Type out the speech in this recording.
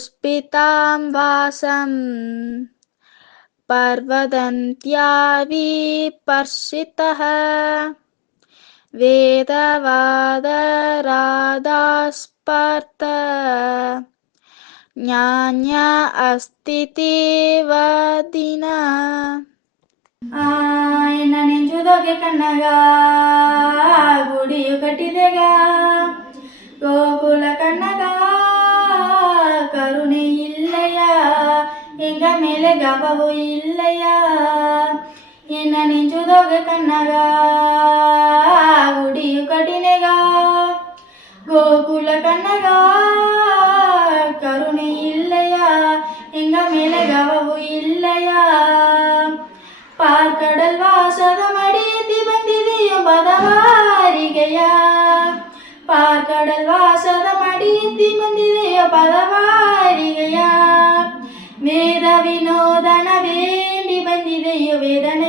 पुष्पितां वासं पर्वदन्त्या विपर्षितः वेदवादरादास्पर्ध ஞாஞா அஸ்திதி வதினா. ನನೆಂಜುದೋಗೆ ಕಣ್ಣಗ ಗುಡಿಯು ಕಟ್ಟಿದೆಗ ಗೋಕುಲ ಕಣ್ಣಗ ಕರುಣೆ ಇಲ್ಲಯ್ಯ எங்க மேலே கவவு இல்லையா என்ன நெஞ்சுதோக கண்ணக குடியு கட்டினேக கோகுல கண்ணக கருணை இல்லையா எங்க மேலே கவவு இல்லையா பார்க்கடல் வாசதமடியத்தி ಬಂದಿದೆಯೋ பதவாரிகையா பார்க்கடல் வாசதமடியத்தி ಬಂದಿದೆಯೋ பதவாரிகையா ವೇದ ವಿನೋದನ ವೇಂಡಿ ಬಂದಿದೆಯೋ ವೇದನ